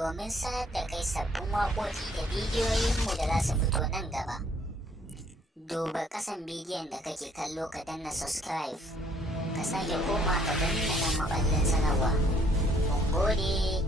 domin sanar da kai sabbin waƙoƙi da bidiyoyinmu da za su fito nan gaba. Duba ƙasan bidiyon da kake kallo ka danna subscribe, ka sake koma ka danna nan maɓallin sanarwa. Mun gode.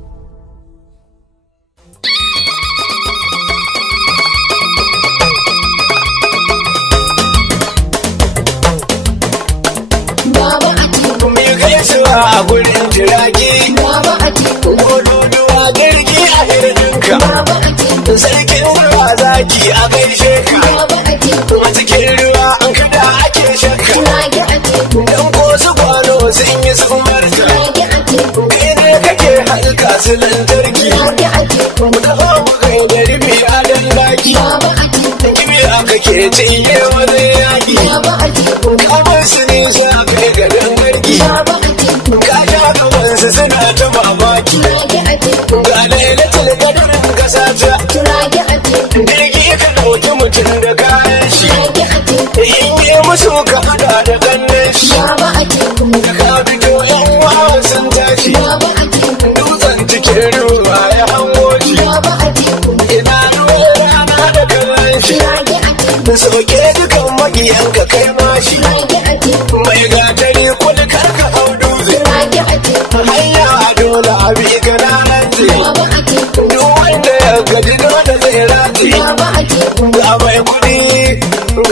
A gurin jirage Baba Atiku, Moduduwa jirgi a hirjinka Baba Atiku, sarkin ruwa zaki a gaishe ka Baba Atiku, a cikin ruwa an kada ake shakka Rage Atiku, dan ko su kwano sun yi sun marta Rage Atiku, kai ne kake halka su lantarki Rage Atiku, ka ba mu kai da rufi a dan daki Baba Atiku, kibiya kake cinye wani yaki Baba Atiku, kamar su nisa kai ga dangarki Baba Atiku, ka sha gabansu suna ta mamaki Rage Atiku, ga lailatul qadrin kasa ta Rage Atiku, jirgi ka ɗauki mutum da kayan shi Rage Atiku, in yi musu ka hada da ganin shi Baba Atiku, da ka fito yan wawa sun tashi Baba Atiku, dutsen cikin ruwa ya hango shi Baba Atiku, ina ruwa rana da kallon shi Rage Atiku, sauke dukan magiyanka kai mashi Rage Atiku, mai gatari kuli karka hau dutse Rage Atiku, hanya a dole abi kananan ce Baba Atiku, duk wanda ya gaji dole zai rati Baba Atiku, ga mai kudi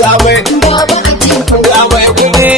ga mai Baba Atiku, ga mai kudi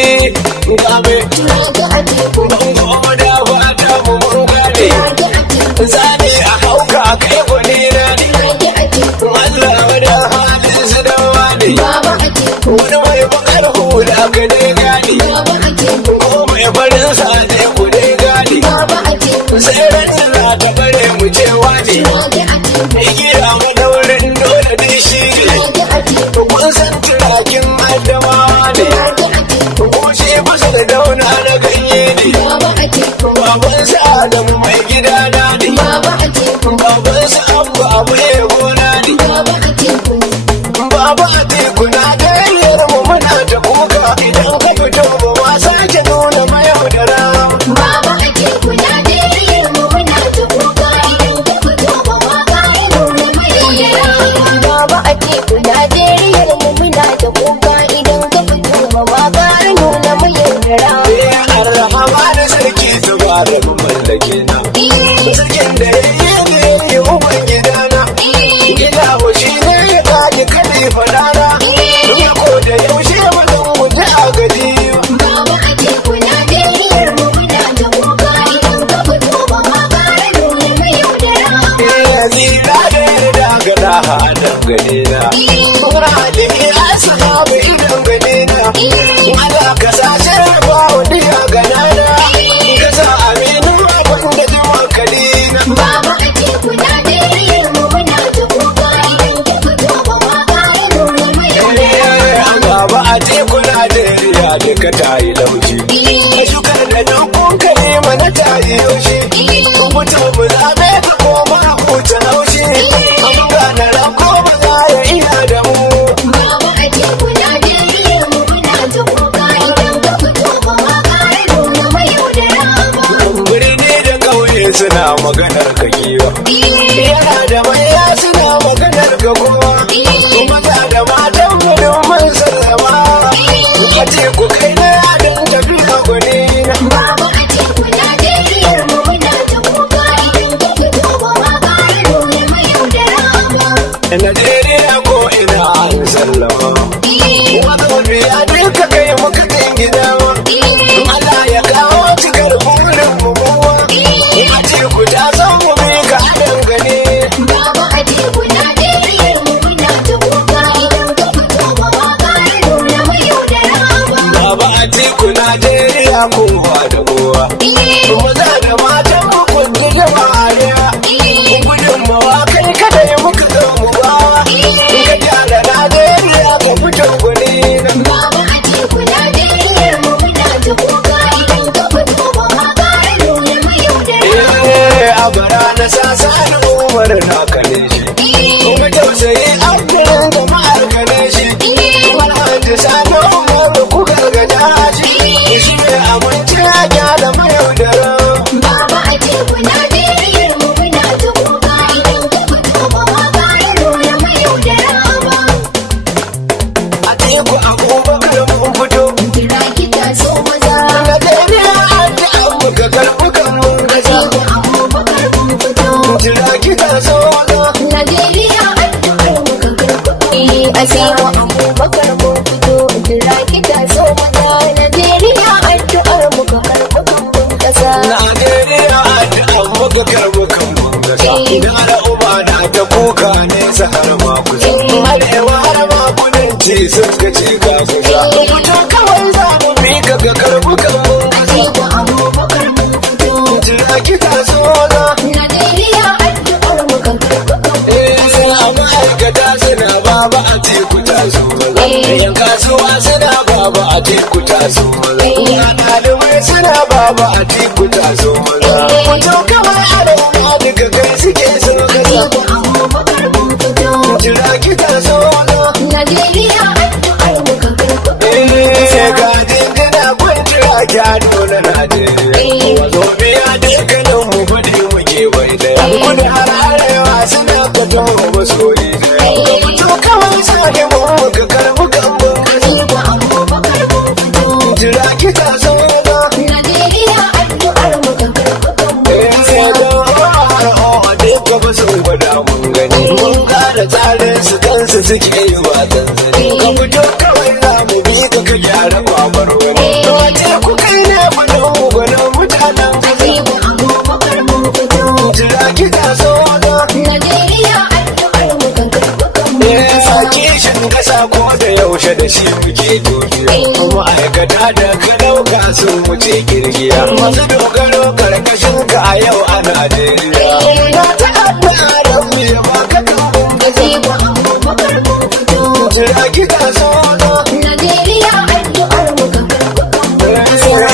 ga mai Rage Atiku, bango da fata mu mun gane Rage Atiku, zane a hauka kai gwani na ne Rage Atiku, Allah wada halin su da wani Baba Atiku, wani mai bakar hula ka dai gane Baba Atiku, ko mai farin sa ne ku dai gane Baba Atiku, sai ran da ta bare mu ce wani Rage Atiku, igira madaurin dole dai shi ne Rage Atiku, kun san turakin adamawa ne Rage Atiku, ko shi kusa da dauna na ganye ne Baba Atiku, baban sa Adamu mai gida na ne Baba Atiku, baban sa Abba abu ne gona ne Baba Atiku, baba Atiku na gayyar mu muna ta kuka idan ka fito ba ma sake nuna mayaudara Baba Atiku, Najeriyar mu muna ta kuka idan ka fito ba ma ƙara nuna mayaudara. Baba Atiku, Najeriyar mu muna ta kuka idan ka fito ba ma ƙara nuna mayaudara. arhama da sarki tabara mu mallake na sarkin da yayi ne yayi uban gidana gida wa shi ne ya kaji kada fadana ya ko da yaushe mutum guji a gadi Baba Atiku, Najeriyar mu muna ta kuka idan ka fito ba ma ƙara nuna mayaudara. ya zira da yarda ga da hadan gani na kuma da ya saka mu idan gani na Allah ka sace ba wani a ganana ka sa aminu abin da jima kalina Baba Atiku, Najeriyar mu muna ta kuka idan ka fito ba ma ƙara nuna mayaudara. Baba a teku Najeriya duka ta yi laushi. Shukar da dukkan kare mana ta yi laushi. Mutu mu zaɓe ta koma huce laushi. Amma ga na rako ba za ya iya da mu. Baba Atiku, Najeriyar mu muna ta kuka idan ka fito ba ma ƙara nuna mayaudara ba. Birni da ƙauye suna maganar ka giwa. Yana da manya suna maganar ka kowa. Maza da matan gudun mun sallama. A teku kai na yadin tafiya gwani na. Baba Atiku, Najeriyar mu muna ta kuka idan ka fito ba ma ƙara nuna mayaudara ba. Najeriya ko ina an sallama. Wato biya duka kai muka kan gida ma. Allah ya kawo cikar burin mu kowa. A teku ta san mu bi ka dangane. Baba Atiku, Najeriyar mu muna ta kuka idan ka fito ba ma ƙara nuna mayaudara ba. Baba a teku Najeriya kowa da kowa. Maza da matan mu kudu jama'a daya. Gudun mawakai kada ya muka zo mu ba. Ka gyara Najeriya ka fito gwani na. Baba Atiku, Najeriyar mu muna ta kuka idan ka fito ba ma ƙara nuna mayaudara. A bara na sasa da umar na kane shi. Kuma tausayi abin jama'ar kane shi. Alhaji sani umar ku gargada shi. Shi ne amince a gyara mayaudara. Baba Atiku, Najeriyar mu muna ta kuka jira kita so na Najeriya addu'ar mu ka karɓi. Asiru Abubakar mun fito jira kita so na Najeriya addu'ar mu ka karɓi kambun ƙasa. Najeriya addu'ar mu ka karɓi kambun ƙasa. Ina da uba na ta kuka nesa har ma kusa. Arewa har ma kudanci suka ce ka kusa. Fito kawai za mu bi ka ga karɓi kambun ƙasa. Asiru Abubakar mun fito Jira kita so na Najeriya addu'ar mu ka karɓi kambun a ma'aikata suna baba a teku taso maza. Yan kasuwa suna baba a teku taso maza. Ɗalibai suna baba a teku taso maza. Mutum kawai a rauna duka kai suke sun kasa. Abubakar mun fito Jira kita so na Najeriya addu'ar mu ka karɓi. ga dindina kwantira gyado na Najeriya. Wazo biya dukkanin mu kudi muke bai daya. Kudu har arewa suna ka taho masori daya. Fito kawai sahibin mu ka karbi kambun ƙasa. Abubakar mun fito Jira kita so na Najeriya addu'ar mu ka karɓi. sai ga duka ba su gwada mun gani. Mun kada tsarin su kansu suke yi wa zanzani. Ka fito kawai za mu bi ka ka gyara babar wani. Wace ku kai ne gwanon mu gwanon mutanen ƙasa. Abubakar mun fito Jira kita so na Najeriya addu'ar mu ka karɓi. kishin kasa ko da yaushe da shi muke duniya. Ma'aikata da ka ɗauka sun wuce girgiya. Masu dogaro karkashin ka a yau a Najeriya. Na ta addu'a rabbi ya baka kambun ƙasa. Abubakar mun fito Jira kita so na Najeriya addu'ar mu ka karɓi.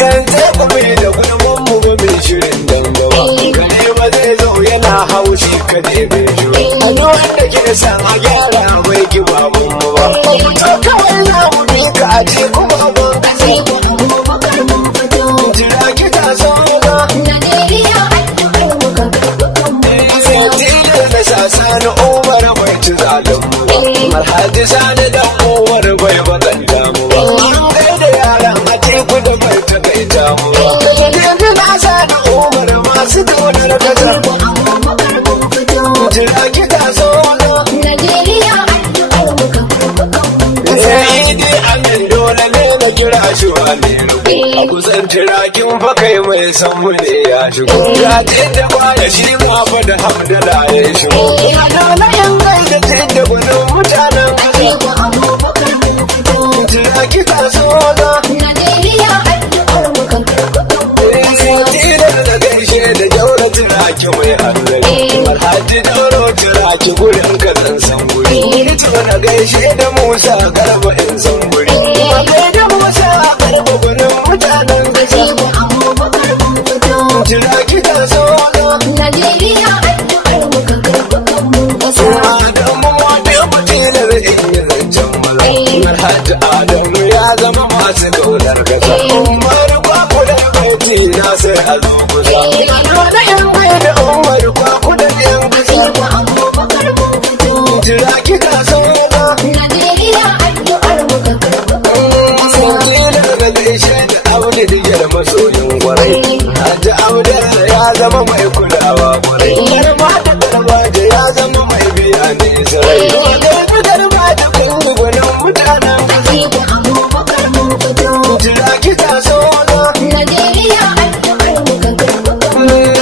yan teku mai da gulman mu ba mai shirin dangawa. Kare ba zai zo yana haushi ka ne bai jiro. A duk wanda ke san a gyara mai kiba mun mu ba. Mutum kawai za mu bi ka a ce kuma ban ƙasa. Abubakar mun fito Jira kita so na Najeriya addu'ar mu ka karɓi. sai tilar da sasa na umar bai ci zalin mu ba. Alhaji sani dan umar bai bakanta mu ba. An gaida yaran a teku da bai takaita mu ba. Yanzu na sani umar masu kaunar kasa. Abubakar mun fito Jira kita so na Najeriya addu'ar mu ka karɓi. sai dai amin dole ne na kira shi wani rubu. A kusan tirakin fa kai mai san mu ne ya shigo. Ya ce da kwaya shi ma fa da hamdala ya shigo. Ya dole yan gaida ce da gwanin mutanen kasa. Abubakar mun fito Jira kita so na Najeriya addu'ar mu ka karɓi. tilar da gaishe da jaura turaki mai hanzari. Alhaji jauro turaki gurin ka zan san guri. Ito na gaishe da Musa garba in san guri. Magai da Musa garba gurin mutanen kasa. Abubakar mun fito Jira kita so na Najeriya addu'ar mu ka karɓi. Adamu wata mutilar in yi zancen maza. Alhaji Adamu ya zama masu kaunar kasa. Umar kwaku da baiti na sai a zo kusa. Dole yan bai da Umar kwaku da yan kusa. Abubakar mun fito Jira kita so na Najeriya addu'ar mu ka karɓi. Sauƙi daga gaishe da aure digiyar masoyin kwarai. Hajji Abdar ya zama mai kulawa kwarai. Garba da garba da ya zama mai biya ne sarai. Garba garba da kungi gwanin mutanen kasa. Abubakar mun fito Jira kita so na Najeriya addu'ar mu ka karɓi.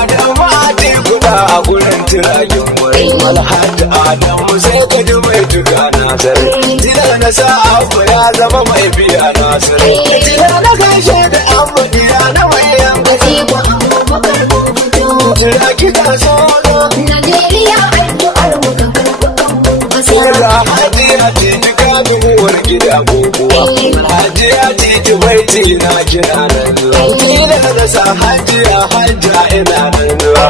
Adamu a tekuna a gurin tiragen wurin. Alhaji Adamu sai ka ji mai tuka nasarai. Jira na sa abu ya zama mai biya nasarai. Jira na gaishe da abu diya na mai yankasa. Abubakar mun fito Jira kita so na Najeriya addu'ar mu ka karɓi. Sura hajiya titi kamin uwar gida bubuwa. Hajiya titi baiti na kira nan zuwa. Kila na sa hajiya hajja ina nan zuwa.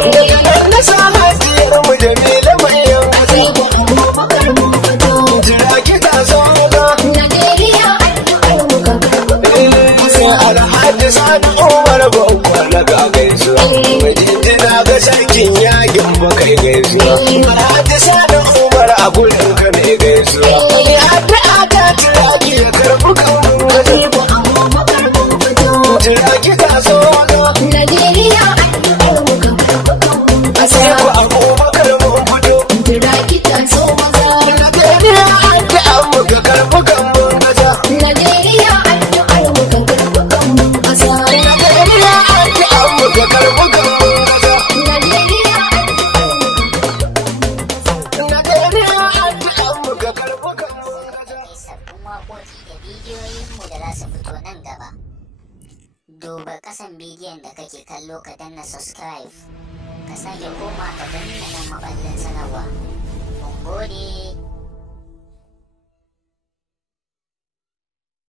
Na sa hajiyar mu Jamila mai yankasa. Abubakar mun fito Jira kita so na Najeriya addu'ar mu ka karɓi. sai Alhaji Sani Umar Baukwar na ga gaisuwa. Majinjina ga sarkin yakin bakai gaisuwa. Alhaji Sani Umar a gurin ka ne gaisuwa. Ya addu'a ta turaki ya karɓi kaunin gaza. Abubakar mun fito Turaki ka so na Najeriya addu'ar mu ka karɓi. sai ku duba ƙasan bidiyon da kake kallo ka danna subscribe, ka sake koma ka danna nan maɓallin sanarwa. Mun gode.